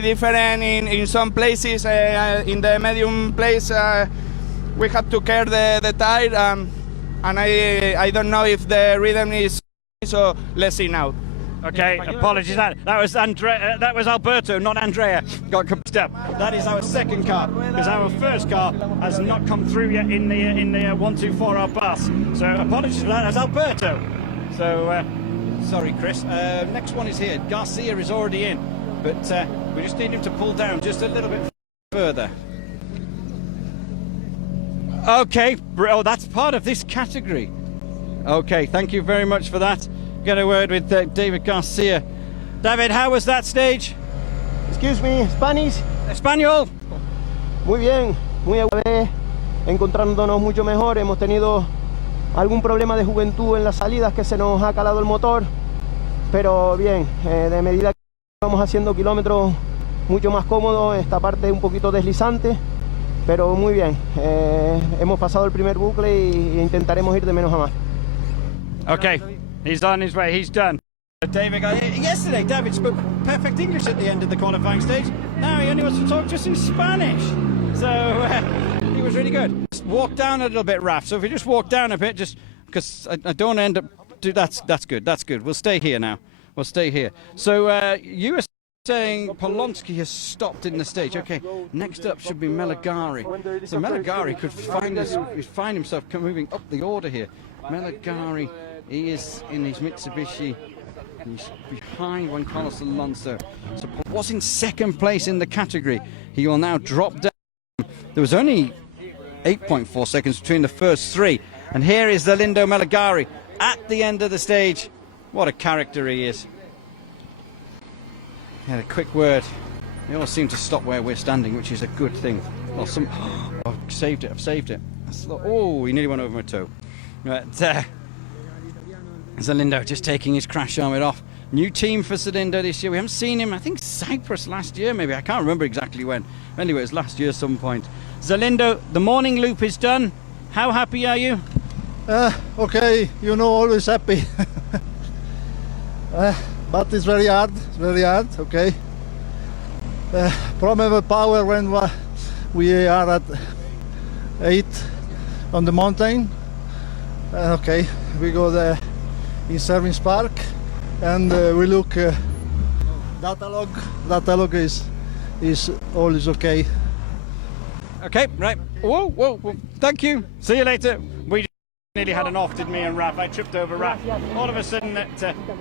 different in some places. In the medium place, we have to carry the tire, and I don't know if the rhythm is. So let's see now. Okay, apologies. That was that was Alberto, not Andrea. Got mixed up. That is our second car, because our first car has not come through yet in the 124R bus. So apologies for that. That's Alberto. So sorry, Chris. Next one is here. Garcia is already in, but we just need him to pull down just a little bit further. Okay. Oh, that's part of this category. Okay, thank you very much for that. Get a word with David Garcia. David, how was that stage? Excuse me, Spanish. Español. Muy bien, muy agradable, encontrándonos mucho mejor. Hemos tenido algún problema de juventud en las salidas que se nos ha calado el motor, pero bien, de medida que vamos haciendo kilómetros mucho más cómodo, esta parte es un poquito deslizante, pero muy bien. Hemos pasado el primer bucle e intentaremos ir de menos a más. Okay, he's on his way, he's done. David, yesterday David spoke perfect English at the end of the qualifying stage. Now he only wants to talk just in Spanish. So he was really good. Just walk down a little bit, Raf. So if we just walk down a bit, just because I don't want to end up. That's good. That's good. We'll stay here now. We'll stay here. So you were saying Polonsky has stopped in the stage. Okay, next up should be Meligari. So Meligari could find himself moving up the order here. Meligari, he is in his Mitsubishi. He's behind Juan Carlos Alonso. So was in second place in the category. He will now drop down. There was only 8.4 seconds between the first three. And here is Zelindo Meligari at the end of the stage. What a character he is. He had a quick word. They all seem to stop where we're standing, which is a good thing. Well, I've saved it. Oh, he nearly went over my toe. Right, Zelindo just taking his crash helmet off. New team for Zelindo this year. We haven't seen him, I think Cyprus last year, maybe. I can't remember exactly when. Anyway, it was last year some point. Zelindo, the morning loop is done. How happy are you? Okay, you know, always happy. But it's very hard, okay. Problem of power when we are at 8 on the mountain. Okay, we go there in Service Park and we look data log is always okay. Okay, right. Whoa, thank you. See you later. We nearly had an off, didn't me and Raf? I tripped over Raf. All of a sudden that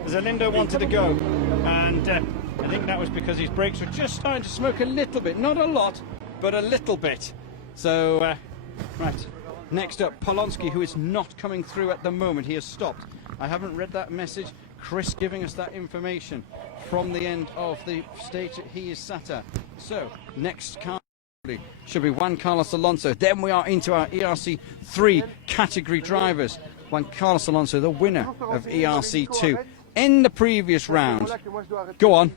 Zelindo wanted to go, and I think that was because his brakes were just starting to smoke a little bit. Not a lot, but a little bit. So, right. Next up, Polonsky, who is not coming through at the moment. He has stopped. I haven't read that message. Chris giving us that information from the end of the stage that he is sat at. So, next car should be Juan Carlos Alonso. Then we are into our ERC3 category drivers. Juan Carlos Alonso, the winner of ERC2 in the previous round. Go on.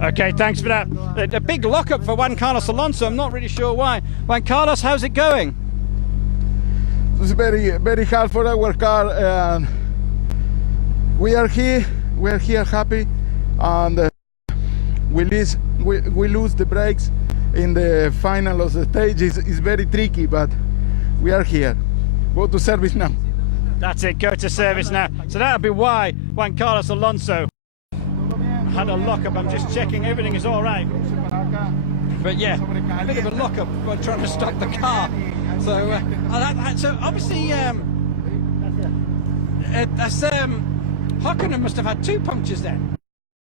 Okay, thanks for that. A big lockup for Juan Carlos Alonso. I'm not really sure why. Juan Carlos, how's it going? It's very hard for our car. We are here happy, and we lose the brakes in the final of the stage. It's very tricky, but we are here. Go to service now. That's it, go to service now. So that'll be why Juan Carlos Alonso had a lock-up. I'm just checking everything is all right. But yeah, a bit of a lock-up while trying to stop the car. So, so obviously, Hokkinen must have had 2 punctures then.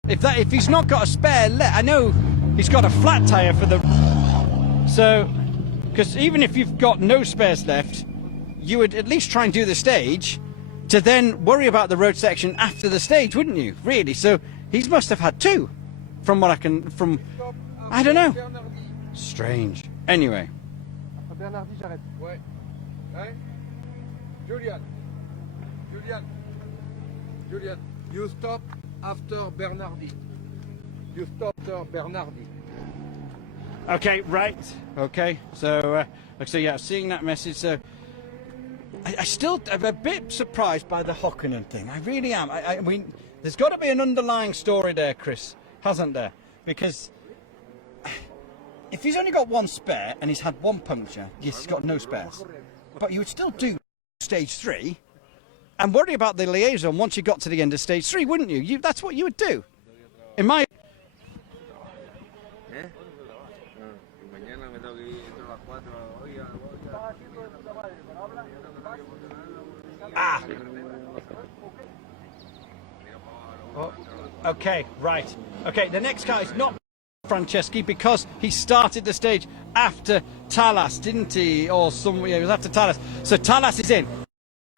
If he's not got a spare, I know he's got a flat tyre for the. So, because even if you've got no spares left, you would at least try and do the stage to then worry about the road section after the stage, wouldn't you? Really? So he must have had 2, from what I can. I don't know. Strange. Anyway. Julian, you stop after Bernardi. You stop after Bernardi. Okay, right. Okay, so yeah, seeing that message. So I'm a bit surprised by the Hokkinen thing. I really am. I mean, there's got to be an underlying story there, Chris, hasn't there? Because if he's only got 1 spare and he's had 1 puncture, yes, he's got no spares. But you would still do stage 3 and worry about the liaison once you got to the end of stage 3, wouldn't you? That's what you would do. In my... Ah! Oh, okay, right. Okay, the next car is not Franceschi because he started the stage after Talas, didn't he? Or yeah, it was after Talas. So Talas is in.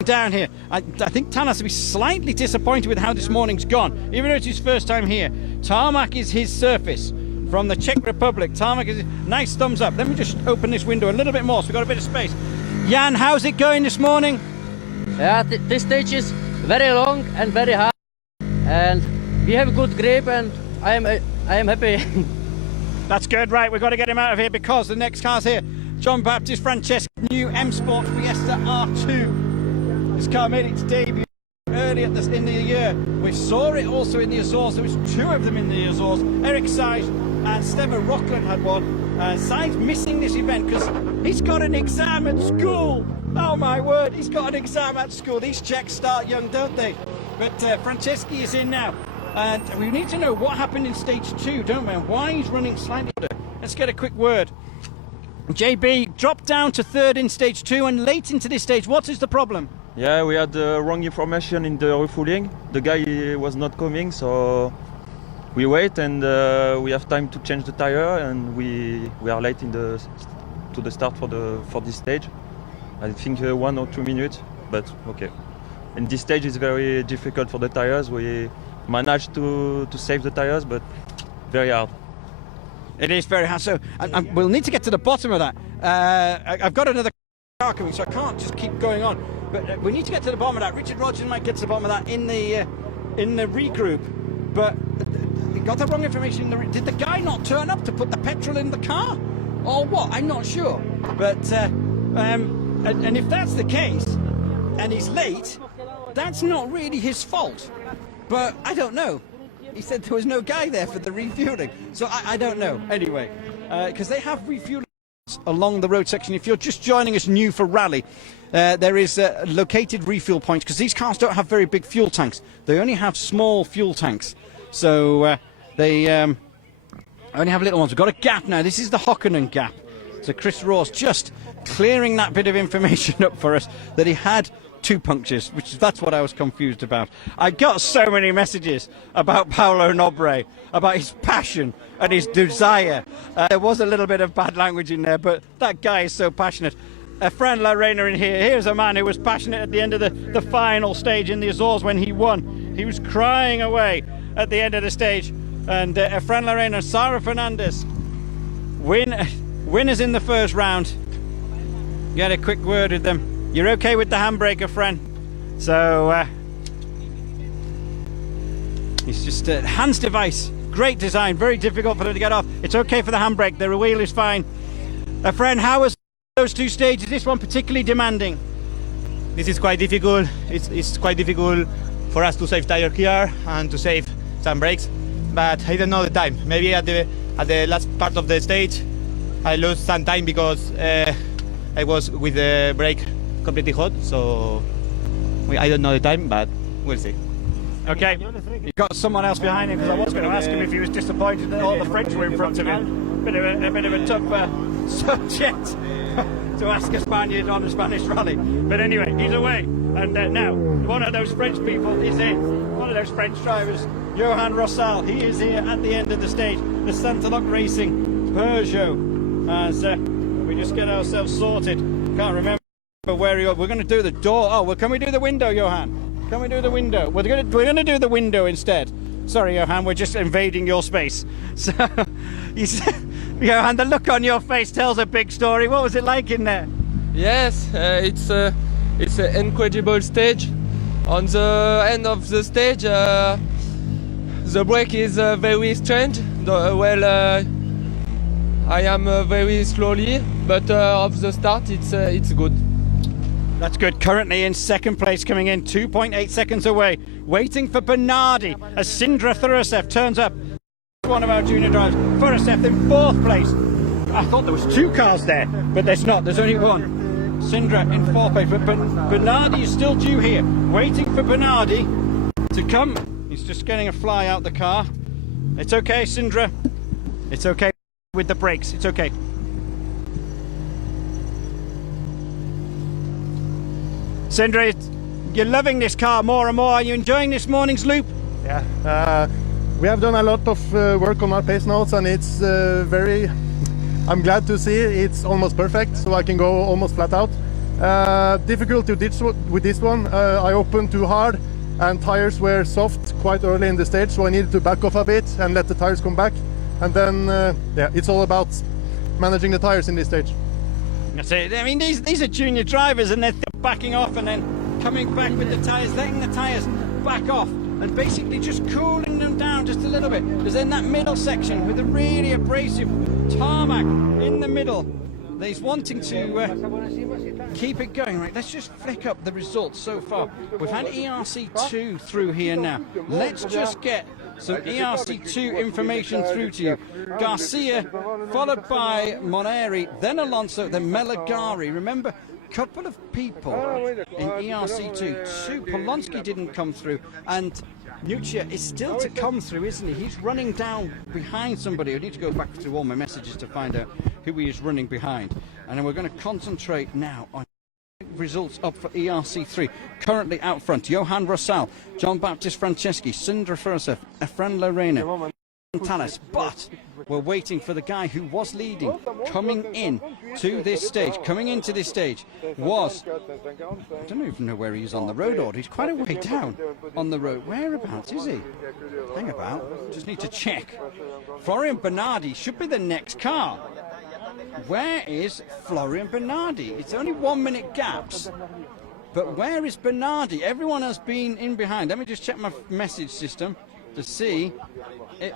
Down here. I think Talas will be slightly disappointed with how this morning's gone, even though it's his first time here. Tarmac is his surface. From the Czech Republic. Tarmac is nice thumbs up. Let me just open this window a little bit more so we've got a bit of space. Jan, how's it going this morning? Yeah, this stage is very long and very hard, and we have good grip, and I am happy. That's good, right? We've got to get him out of here because the next car's here. John Baptiste Franceschi, new M Sport Fiesta R2. This car made its debut early in the year. We saw it also in the Azores. There was 2 of them in the Azores. Eric Seid and Stefan Rockland had one. Seid's missing this event because he's got an exam at school. Oh my word, he's got an exam at school. These Czechs start young, don't they? But Franceschi is in now. And we need to know what happened in stage 2, don't we? And why he's running slightly under. Let's get a quick word. JB dropped down to 3rd in stage 2 and late into this stage. What is the problem? Yeah, we had wrong information in the refueling. The guy was not coming, so we wait and we have time to change the tire, and we are late to the start for this stage. I think 1 or 2 minutes, but okay. And this stage is very difficult for the tires. We managed to save the tires, but very hard. It is very hard. So we'll need to get to the bottom of that. I've got another car coming, so I can't just keep going on. But we need to get to the bottom of that. Richard Rogers might get to the bottom of that in the regroup. But we got the wrong information. Did the guy not turn up to put the petrol in the car, or what? I'm not sure. But and if that's the case, and he's late, that's not really his fault. But I don't know. He said there was no guy there for the refueling, so I don't know. Anyway, because they have refueling along the road section. If you're just joining us new for rally, there is located refuel points because these cars don't have very big fuel tanks. They only have small fuel tanks, so they only have little ones. We've got a gap now. This is the Hokkinen gap. So Chris Ross just clearing that bit of information up for us that he had 2 punctures, that's what I was confused about. I got so many messages about Paolo Nobre, about his passion and his desire. There was a little bit of bad language in there, but that guy is so passionate. Fran Larena in here. Here's a man who was passionate at the end of the final stage in the Azores when he won. He was crying away at the end of the stage. And Fran Larena and Sara Fernandez, winners in the first round. Get a quick word with them. You're okay with the handbrake, friend? So, it's just a Hans device. Great design, very difficult for them to get off. It's okay for the handbrake, the wheel is fine. Friend, how was those 2 stages? This one particularly demanding? This is quite difficult. It's quite difficult for us to save tire here and to save some brakes. But I don't know the time. Maybe at the last part of the stage, I lost some time because I was with the brake completely hot, so I don't know the time, but we'll see. Okay, you've got someone else behind him, because I was going to ask him if he was disappointed that all the French were in front of him. A bit of a tough subject to ask a Spaniard on a Spanish rally. But anyway, he's away. And now, one of those French people is in. One of those French drivers, Johan Rossal. He is here at the end of the stage. The Santa-Loc Racing Peugeot. As we just get ourselves sorted. Can't remember where he was. We're going to do the door. Oh, well, can we do the window, Johan? Can we do the window? We're going to do the window instead. Sorry, Johan, we're just invading your space. So, Johan, the look on your face tells a big story. What was it like in there? Yes, it's an incredible stage. On the end of the stage, the brake is very strange. I am very slowly, but of the start, it's good. That's good. Currently in second place, coming in 2.8 seconds away, waiting for Bernardi as Sindra Thurasev turns up. One of our junior drivers. Thurasev in fourth place. I thought there was two cars there, but there's not. There's only one. Sindra in fourth place, but Bernardi is still due here. Waiting for Bernardi to come. He's just getting a fly out the car. It's okay, Sindra. It's okay with the brakes. It's okay. Sindra, you're loving this car more and more. Are you enjoying this morning's loop? Yeah, we have done a lot of work on our pace notes, and it's I'm glad to see it's almost perfect, so I can go almost flat out. Difficult to ditch with this one. I opened too hard, and tires were soft quite early in the stage, so I needed to back off a bit and let the tires come back. And then, yeah, it's all about managing the tires in this stage. That's it. I mean, these are junior drivers, and they're backing off and then coming back with the tyres, letting the tyres back off and basically just cooling them down just a little bit. Because in that middle section with the really abrasive tarmac in the middle, he's wanting to keep it going. Right, let's just flick up the results so far. We've had ERC2 through here now. Let's just get some ERC2 information through to you. Garcia, followed by Moneri, then Alonso, then Meligari. Remember, a couple of people in ERC2. Polonsky didn't come through, and Nuccia is still to come through, isn't he? He's running down behind somebody. I need to go back through all my messages to find out who he is running behind. And then we're going to concentrate now on results up for ERC3. Currently out front, Johan Rossal, John Baptiste Franceschi, Sindra Thurasev, Efren Lorena, Talas. But we're waiting for the guy who was leading, coming in to this stage. Coming into this stage was, I don't even know where he is on the road order. He's quite a way down on the road. Whereabouts is he? Hang about. Just need to check. Florian Bernardi should be the next car. Where is Florian Bernardi? It's only 1 minute gaps. But where is Bernardi? Everyone has been in behind. Let me just check my message system to see it.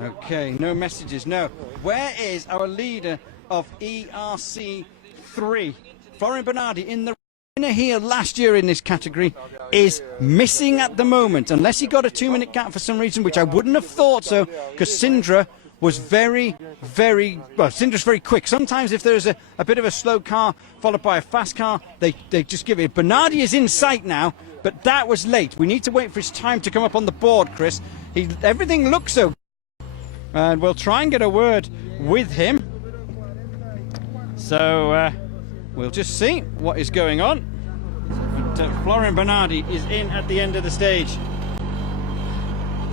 Okay, no messages, no. Where is our leader of ERC3? Florian Bernardi, in the winner here last year in this category, is missing at the moment, unless he got a 2 minute gap for some reason, which I wouldn't have thought so, because Sindra was Sindra's very quick. Sometimes if there's a bit of a slow car followed by a fast car, they just give it. Bernardi is in sight now, but that was late. We need to wait for his time to come up on the board, Chris. Everything looks so good. And we'll try and get a word with him. So we'll just see what is going on. But, Florian Bernardi is in at the end of the stage.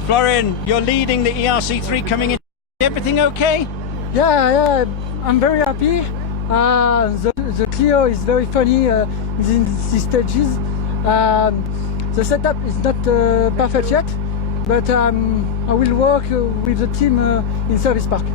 Florian, you're leading the ERC3 coming in. Everything okay? Yeah, I'm very happy. The Clio is very funny in these stages. The setup is not perfect yet, but I will work with the team in Service Park.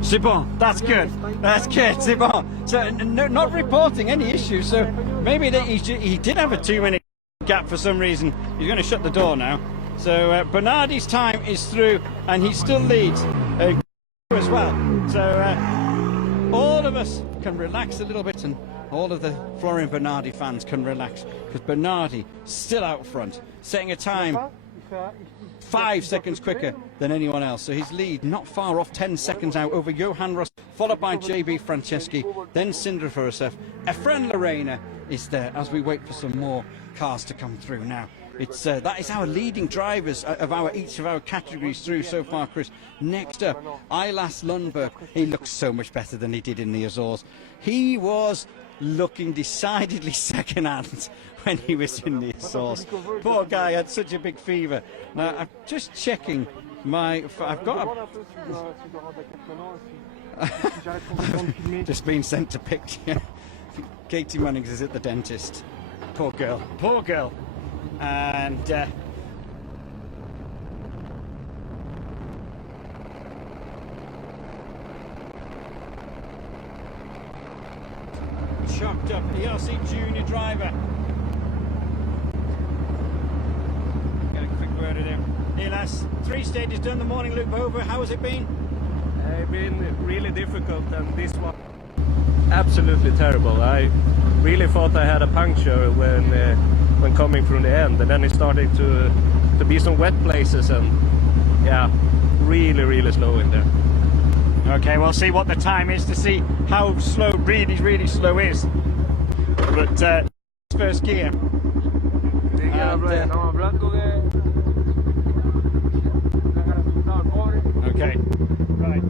C'est bon, that's good. That's good, c'est bon. So, not reporting any issues, so maybe he did have a 2 minute gap for some reason. He's going to shut the door now. So Bernardi's time is through, and he still leads as well. So all of us can relax a little bit, and all of the Florian Bernardi fans can relax, because Bernardi still out front, setting a time 5 seconds quicker than anyone else. So his lead not far off, 10 seconds out over Johan Ross. followed by JB Franceschi, then Sindre Furusef. Efren Lorena is there as we wait for some more cars to come through now. It's that is our leading drivers of each of our categories through so far, Chris. Next up, Islas Lundberg. He looks so much better than he did in the Azores. He was looking decidedly second-hand when he was in the Azores. Poor guy had such a big fever. Now I'm just checking my. I've got just been sent to picture. Katie Munnings is at the dentist. Poor girl. Poor girl. And chopped up ERC junior driver. Get a quick word with him. Islas, 3 stages done, the morning loop over. How has it been? It's been really difficult, and this one absolutely terrible. I really thought I had a puncture when coming from the end, and then it started to be some wet places, and yeah, really slow in there. Okay, we'll see what the time is to see how slow, really slow is. But first gear. Okay. Right.